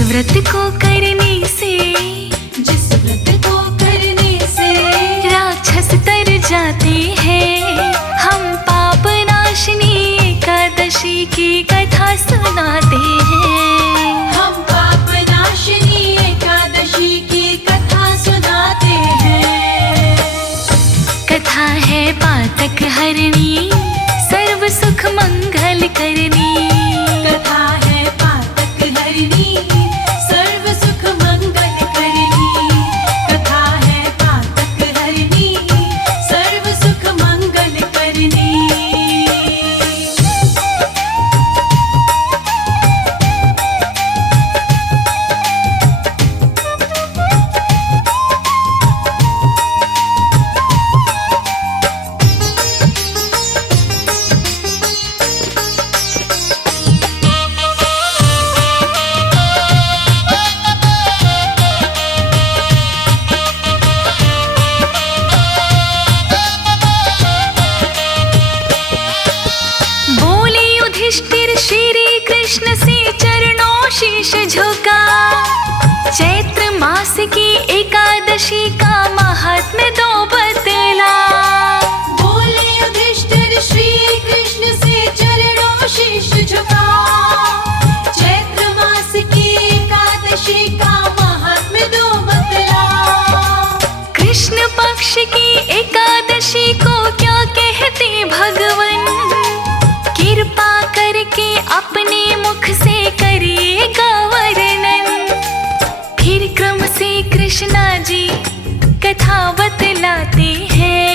व्रत को करने से, जिस व्रत को करने से राक्षस तर जाते हैं। हम पाप नाशनी एकादशी की कथा सुनाते हैं। हम पाप नाशनी एकादशी की कथा सुनाते हैं। कथा है पातक हरणी, सर्व सुख मंगल करनी। कथा है पातक हरणी, सर्व सुख मंगल करनी। कथा है पातक हरणी, सर्व सुख मंगल करनी। श्री कृष्ण से चरणों शीश झुका। चैत्र मास की एकादशी का महात्म्य दो बतला। बोले युधिष्ठिर श्री कृष्ण से चरणों शीश झुका। चैत्र मास की एकादशी का महात्म्य दो बतला। कृष्ण पक्ष की एकादशी को क्या कहते भगवन, कृपा करके अपने मुख से करिएगा वर्णन। फिर क्रम से कृष्णा जी कथा बतलाते हैं।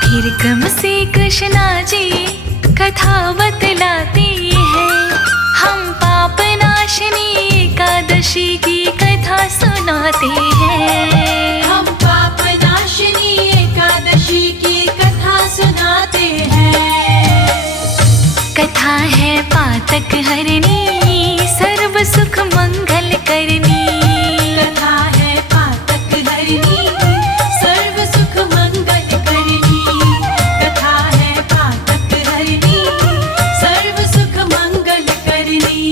फिर क्रम से कृष्णा जी कथा बतलाते हैं। हम पाप नाशनी एकादशी की कथा सुनाते हैं। हम पाप नाशनी एकादशी की कथा सुनाते हैं। कथा है पातक हरणी, सर्व सुख मंगल करनी। कथा है पातक हरणी, सर्व सुख मंगल करनी। कथा है पातक हरणी, सर्व सुख मंगल करनी।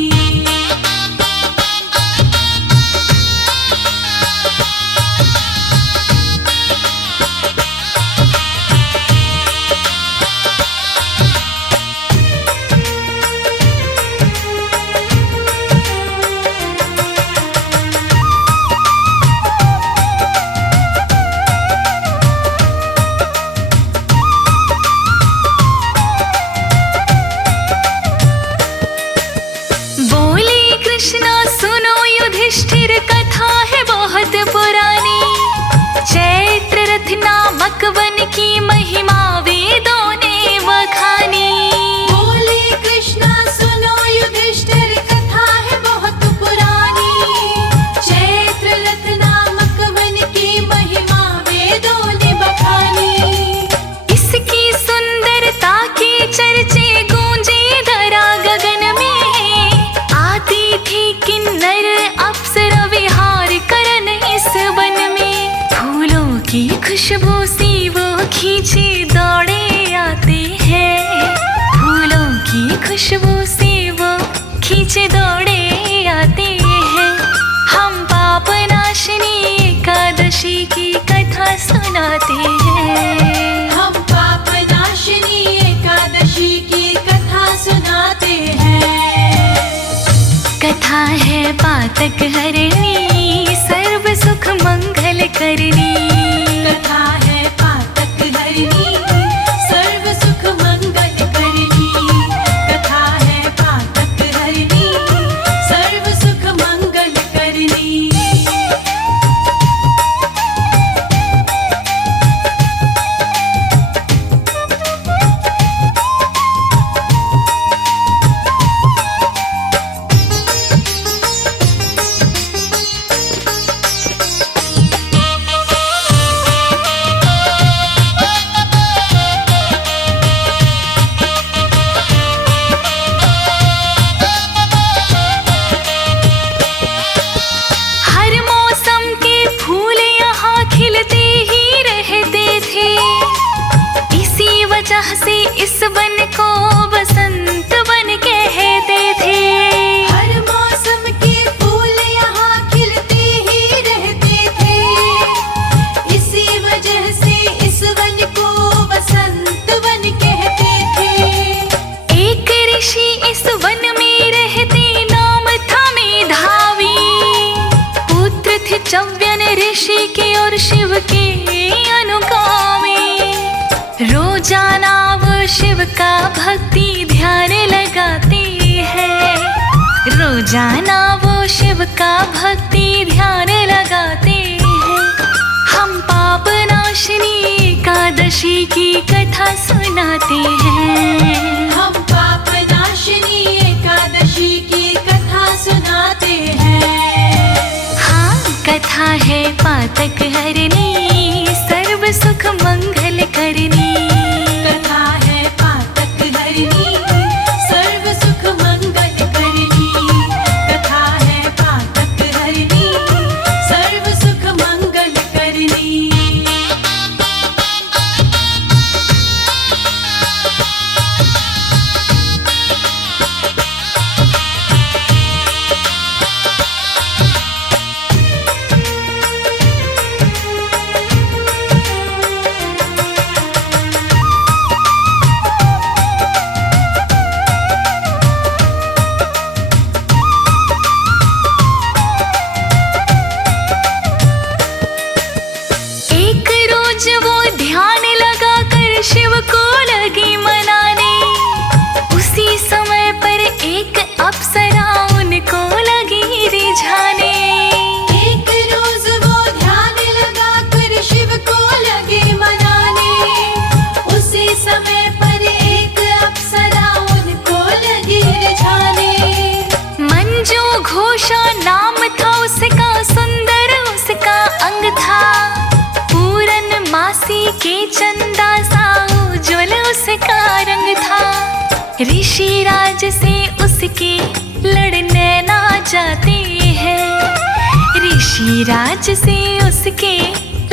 सुनो युधिष्ठिर कथा है बहुत पुरानी। चैत्र रथ नामक वन की महिमा वेदों ने बखानी। बोले कृष्णा सुनो युधिष्ठिर कथा है बहुत पुरानी। चैत्र रथ नामक वन की महिमा वेदों ने बखानी। इसकी सुंदरता के चर्चे गूंजे धरा गगन में। आती थी किन्नर अप्सरा विहार करन इस वन में। फूलों की खुशबू से वो खींचे दौड़े आते हैं। फूलों की खुशबू से वो खींचे दौड़े आते हैं। हम पाप नाशनी एकादशी की कथा सुनाते हैं। हम पाप नाशनी एकादशी की कथा सुनाते हैं। कथा है पातक हरणी, सर्व सुख मंगल करनी। कथा है पातक हरणी, सर्व सुख मंगल करनी। कथा है पातक हरणी, सर्व सुख मंगल करनी। जाना वो शिव का भक्ति ध्यान लगाते हैं। हम पाप नाशिनी एकादशी की कथा सुनाते हैं। हम पाप नाशिनी एकादशी की कथा सुनाते हैं। हाँ, कथा है पातक हरनी, सर्व सुख मंगल करनी। कथा है पातक हरनी, सर्व सुख मंगल करनी। कथा है पातक हरनी, सर्व सुख मंगल करनी। एक रोज वो ध्यान लगा कर शिव को लगी मनाने। उसी समय पर एक अप्सरा उनको लगी रिझाने। एक रोज वो ध्यान लगा कर शिव को लगे मनाने। उसी समय पर एक अप्सरा उनको लगी रिझाने। मंजू घोषा नाम था उसका, सुंदर उसका अंग था। पूरन मासी के चंदा सा उज्ज्वल उसका रंग था। ऋषि राज से उसके लड़ने ना जाते हैं। ऋषि राज से उसके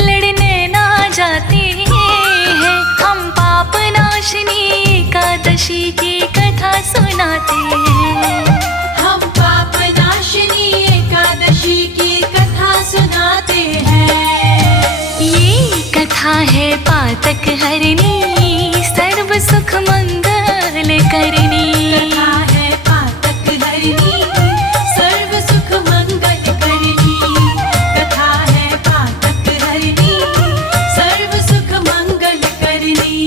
लड़ने ना जाते हैं। हम पाप नाशिनी एकादशी की कथा सुनाते हैं। हम पाप नाशिनी एकादशी की कथा सुनाते हैं। ये कथा है पातक हरनी, सर्व सुख मंगल करनी। कथा है पातक हरनी, सर्व सुख मंगल करनी। कथा है पातक हरनी, सर्व सुख मंगल करनी।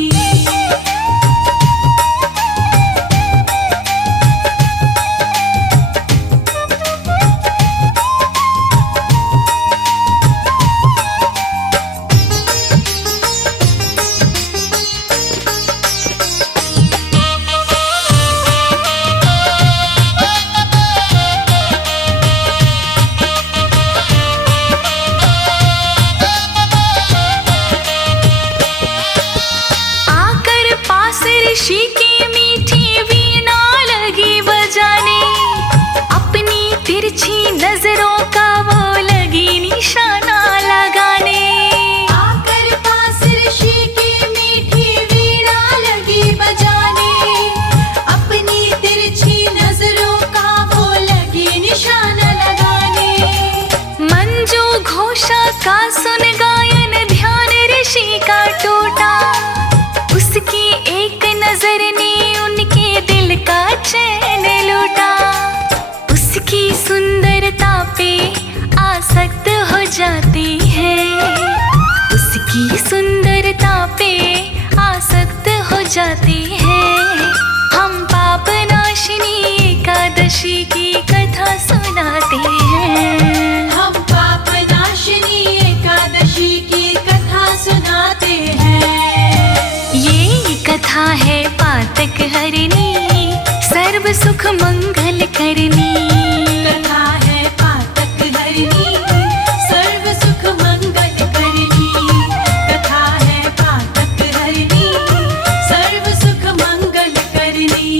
आकर पास ऋषि की मीठी वीणा लगी बजाने। अपनी तिरछी नजरों का वो लगी निशाना लगाने। आकर पास ऋषि की मीठी वीणा लगी बजाने। अपनी तिरछी नजरों का वो लगी निशाना लगाने। मंजू घोषा का सुन गायन ध्यान ऋषि का टूटा। उसकी एक नजर ने उनके दिल का चैन लूटा। उसकी सुंदरता पे आसक्त हो जाती है। उसकी सुंदरता पे आसक्त हो जाती है। हम पाप नाशिनी एकादशी की कथा सुनाते हैं। हम पाप नाशिनी एकादशी की कथा सुनाते हैं। ये कथा है पातक हरनी, सर्व सुख मंगल करनी। कथा है पातक हरनी, सर्व सुख मंगल करनी। कथा है पातक हरनी, सर्व सुख मंगल करनी।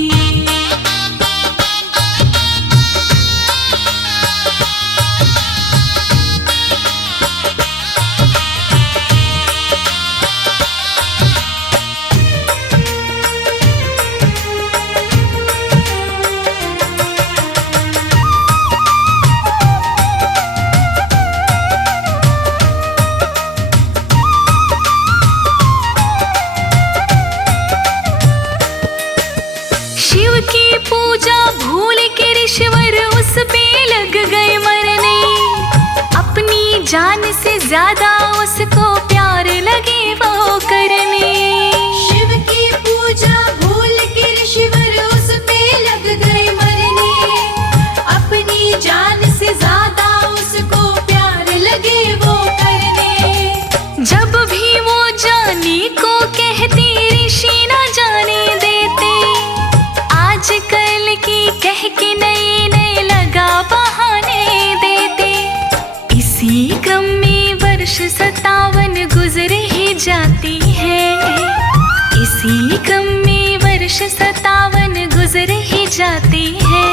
जान से ज्यादा उसको प्यार लगे वो करने। शिव की पूजा भूल के ऋषिवर उस पे लग गए मरने। अपनी जाती है। इसी क्रम में वर्ष 57 गुजर ही जाती है।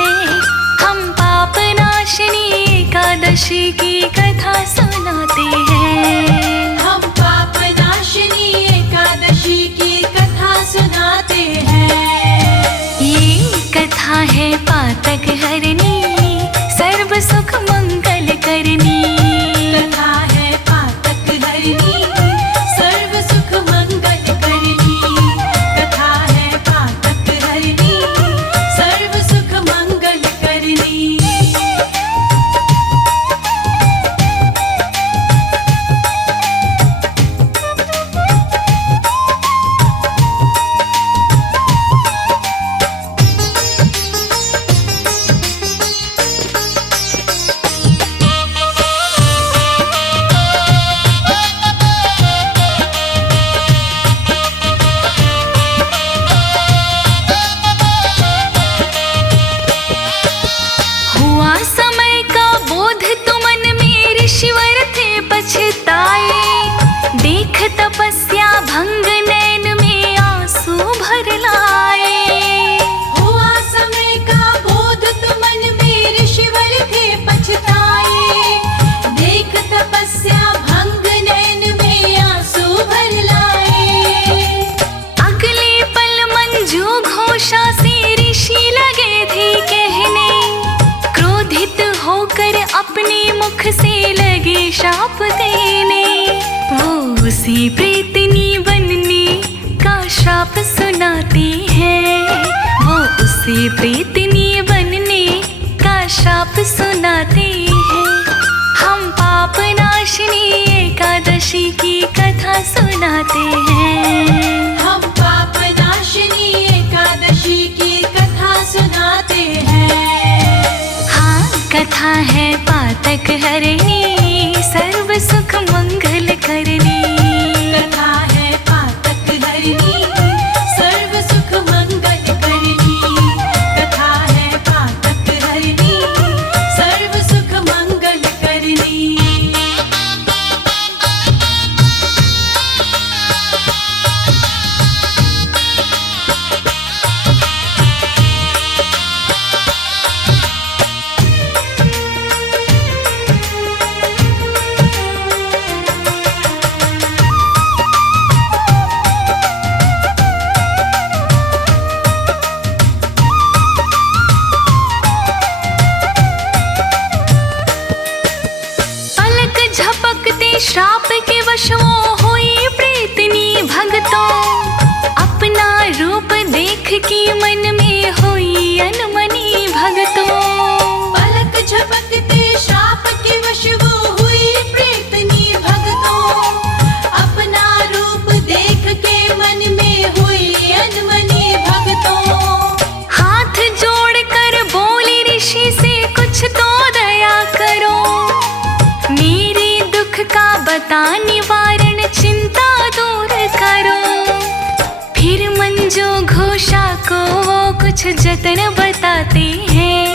हम पाप नाशिनी एकादशी की कथा सुनाते हैं। हम पाप नाशिनी एकादशी की कथा सुनाते हैं। ये कथा है पातक हरनी, सर्व सुख मंगल करनी। कथा है पातक हरनी, सर्व सुख मंगल करनी। कथा है पातक हरनी, सर्व सुख मंगल करनी। हुआ समय का बोध तो मन में ऋषिवर थे पछताए। देख तपस्या भंग नैन में आंसू भर लाए। हुआ समय का बोध तो मन में ऋषिवर थे पछताए। देख तपस्या भंग नैन में आंसू भर लाए। अगले पल मंजू घोषा से ऋषि लगे थे कहने। क्रोधित होकर अपने मुख से लगे शाप देने। वो उसी प्रेतनी बनने का शाप सुनाते हैं। वो उसी प्रेतनी बनने का शाप सुनाते हैं। हम पाप नाशिनी एकादशी की कथा सुनाते हैं। हम पाप नाशिनी एकादशी की कथा सुनाते हैं। हाँ, कथा है पातक हरनी, सर्व सुख मंगल करनी। कथा है पातक हरनी, सर्व सुख मंगल करनी। कथा है पातक हरनी, सर्व सुख मंगल करनी। पलक झपकते श्राप के वश वो हुई प्रेतनी भगतों। अपना रूप देख के मन में हुई अनमनी भगतों। पलक झपकते श्राप के वश वो हुई प्रेतनी भगतों। अपना रूप देख के मन में हुई अनमनी भगतों। हाथ जोड़कर बोली ऋषि से कुछ तो दया करो। मेरे दुख का बता निवारण चिंता दूर करो। फिर मंजू घोषा को वो कुछ जतन बताते हैं।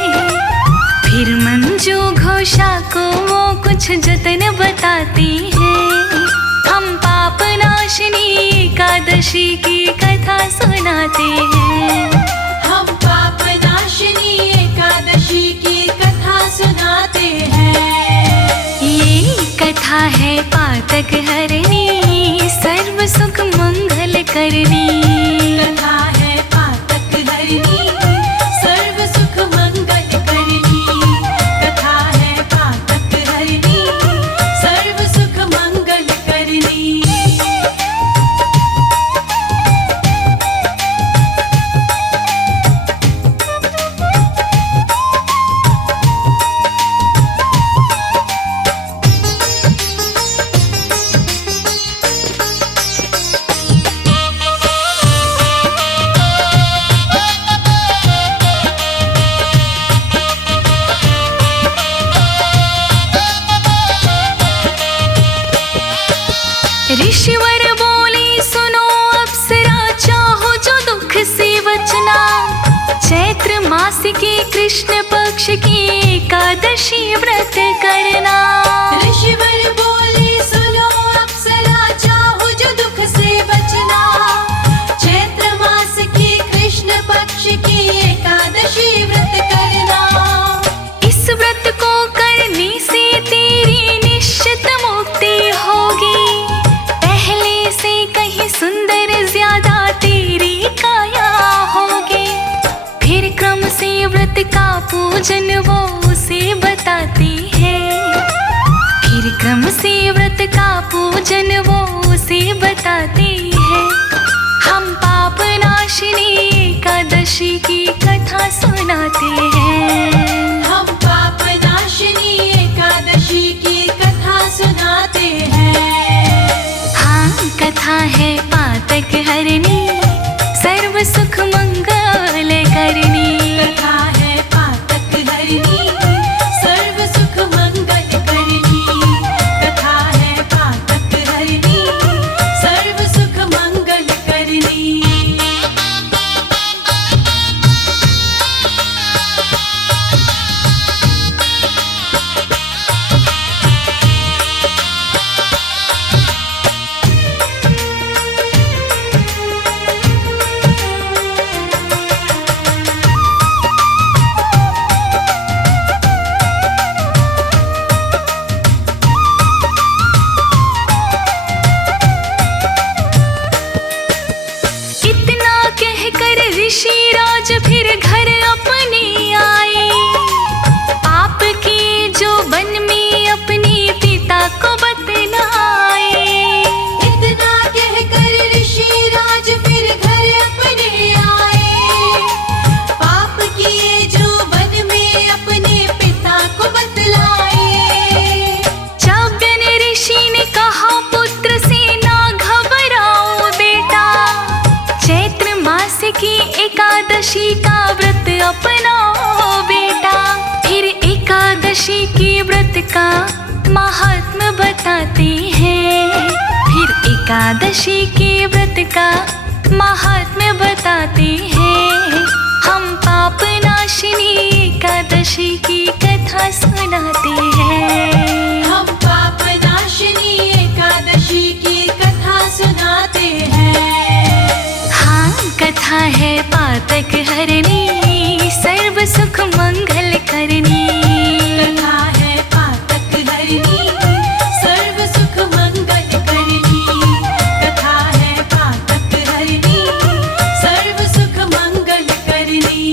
फिर मंजू घोषा को वो कुछ जतन बताते हैं। हम पाप नाशिनी एकादशी की कथा सुनाते हैं। हम पाप नाशिनी एकादशी की कथा सुनाते हैं। ये कथा है पातक हरनी, सर्व सुख मंगल करनी। कथा है पातक हरनी, सर्व सुख मंगल करनी। कथा है पातक हरनी, सर्व सुख मंगल करनी। ऋषिवर बोले सुनो अप्सरा, चाहो जो दुख से बचना। चैत्र मास के कृष्ण पक्ष की एकादशी व्रत करना। ऋषिवर बोले सुनो अप्सरा, चाहो जो दुख क्रम से व्रत का पूजन वो उसे बताते हैं। हम पाप नाशिनी एकादशी की कथा सुनाते हैं। हम पाप नाशिनी एकादशी की कथा सुनाते हैं। हाँ, कथा है पातक हरनी, सर्व सुख मंगल करनी। कथा है पातक हरनी, सर्व सुख मंगल करनी। कथा है पातक हरनी, सर्व सुख मंगल करनी। इतना कहकर ऋषि राज फिर घर अपने आए। पाप किए जो वन में अपने पिता को बतलाए। इतना कहकर ऋषि राज फिर घर अपने आए। पाप किए जो वन में अपने पिता को बतलाए। चाव्य ऋषि ने कहा पुत्र से ना घबराओ बेटा, चैत्र मास की एकादशी का व्रत अपनाओ बेटा। फिर एकादशी की व्रत का महात्म्य बताते हैं। फिर एकादशी के व्रत का महात्म्य बताते हैं। हम पाप नाशिनी एकादशी की कथा सुनाते हैं। हम पाप नाशिनी एकादशी की कथा सुनाते हैं। हाँ, कथा है पातक हरनी, सर्व सुख मंगल करनी। कथा है पातक हरनी, सर्व सुख मंगल करनी। कथा है पातक हरनी, सर्व सुख मंगल करनी।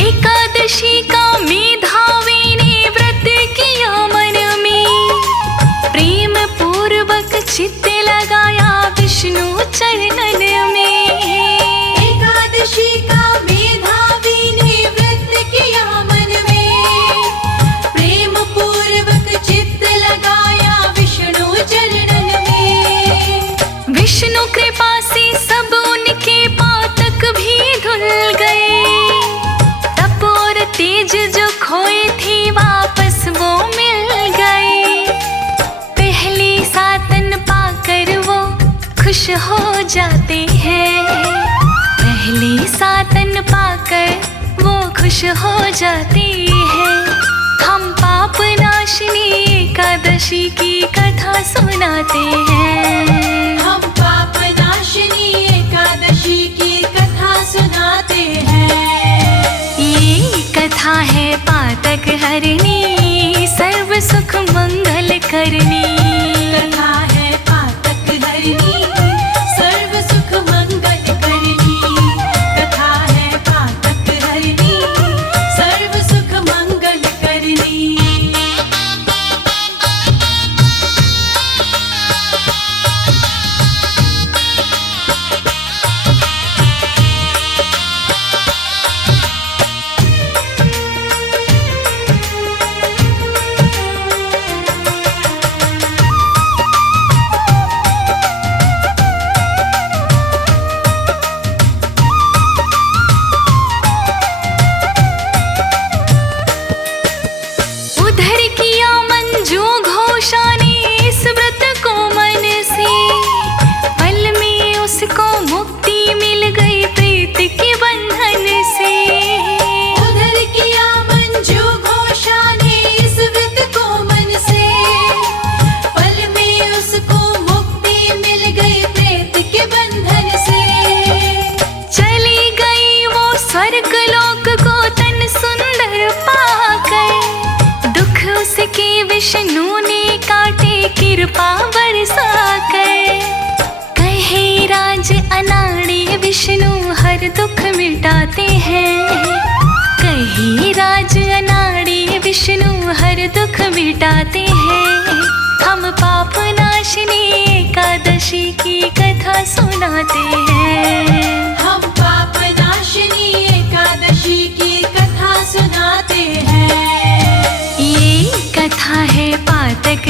एकादशी का मेधावी ने व्रत किया मन में, प्रेम पूर्वक चित्त लगाया विष्णु चरणन में। एकादशी का मेधावी ने व्रत किया मन में। प्रेम पूर्वक चित्त लगाया विष्णु चरणन में। विष्णु कृपा से सब उनके पातक भी धुल गए। तप और तेज जो खोए थे वापस वो मिल गए। पहले सातन पाकर वो खुश हो जाते हैं। पहले सातन पाकर वो खुश हो जाते हैं। हम पाप नाशिनी एकादशी की कथा सुनाते हैं। हम पाप नाशिनी एकादशी की कथा सुनाते हैं। ये कथा है पातक हरनी, सर्व सुख मंगल करनी। कथा है पातक हरनी, सर्व सुख मंगल करनी। कथा है पातक हरनी, सर्व सुख मंगल करनी। विष्णु ने काटे कृपा बरसा कर। कहे राज अनाड़ी विष्णु हर दुख मिटाते हैं। कहे राज अनाड़ी विष्णु हर दुख मिटाते हैं। हम पाप नाशिनी एकादशी की कथा सुनाते हैं। हम पाप नाशिनी एकादशी की कथा सुनाते हैं। ये कथा है पातक